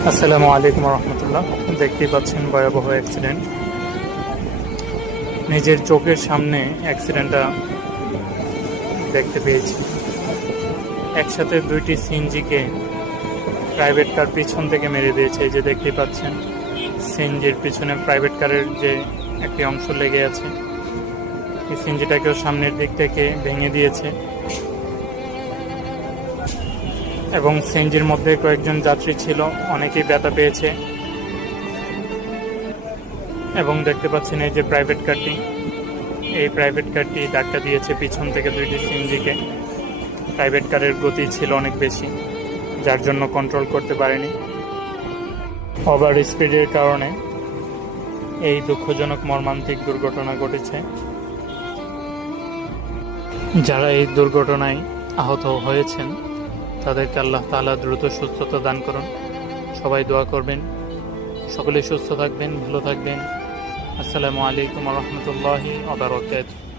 আসসালামু আলাইকুম রহমতুল্লাহ। দেখতেই পাচ্ছেন ভয়াবহ অ্যাক্সিডেন্ট। নিজের চোখের সামনে অ্যাক্সিডেন্টটা দেখতে পেয়েছি। একসাথে দুইটি সিএনজিকে প্রাইভেট কার পিছন থেকে মেরে দিয়েছে। এই যে দেখতেই পাচ্ছেন সিএনজির পিছনে প্রাইভেট কারের যে একটি অংশ লেগে আছে, এই সিএনজিটাকেও সামনের দিক থেকে ভেঙে দিয়েছে এবং সিএনজির মধ্যে কয়েকজন যাত্রী ছিল, অনেকেই ব্যথা পেয়েছে। এবং দেখতে পাচ্ছেন এই যে প্রাইভেট কারটি, এই প্রাইভেট কারটি ধাক্কা দিয়েছে পিছন থেকে দুইটি সিএনজিকে। প্রাইভেট কারের গতি ছিল অনেক বেশি, যার জন্য কন্ট্রোল করতে পারেনি। ওভার স্পিডের কারণে এই দুঃখজনক মর্মান্তিক দুর্ঘটনা ঘটেছে। যারা এই দুর্ঘটনায় আহত হয়েছেন তাদেরকে আল্লাহ তাআলা দ্রুত সুস্থতা দান করুন। সবাই দোয়া করবেন, সকলেই সুস্থ থাকবেন, ভালো থাকবেন। আসসালামু আলাইকুম ওয়া রাহমাতুল্লাহি ওয়া বারাকাতুহু।